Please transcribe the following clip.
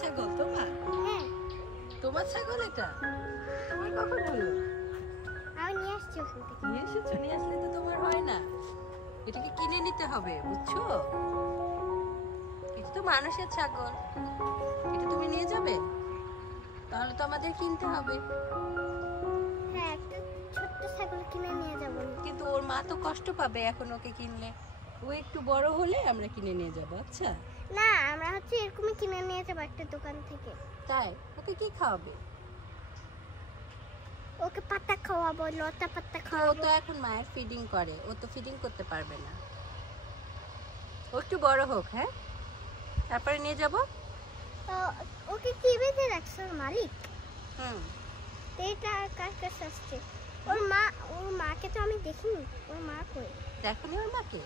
ছাগল তোমার? হ্যাঁ, তোমার ছাগল এটা? তোমার কখন হলো? আমি নিয়ে আসছি ওখান থেকে। নিয়ে এসেছো? নিয়ে আসলে তো তোমার হয় না, এটাকে কিনে নিতে হবে, বুঝছো? এটা তো মানুষের ছাগল, এটা তুমি নিয়ে যাবে? তাহলে তো আমাদের কিনতে হবে। হ্যাঁ, একটা ছোট্ট ছাগল কিনে নিয়ে যাবো। কিন্তু ওর মা তো কষ্ট পাবে এখন ওকে কিনলে। ও একটু বড় হলে আমরা কিনে নিয়ে যাবো। আচ্ছা না, আমরা হচ্ছে এরকমই কিনে নিয়ে যাবো একটা দোকান থেকে। তাই? ওকে কি খাওয়াবে? ওকে পাতা খাওয়াবো, লতা পাতা ও খাওয়াবো। তো এখন মায়ের ফিডিং করে, ও তো ফিডিং করতে পারবে না। ও একটু বড় হোক, হ্যাঁ, তারপরে নিয়ে যাব। তো ওকে কি বেঁধে রাখছো মালিক? হুম, তো এটা কার কাছে আসছে? ওর মাকে তো আমি দেখিনি। ওর মা কই? দেখনি ওর মাকে?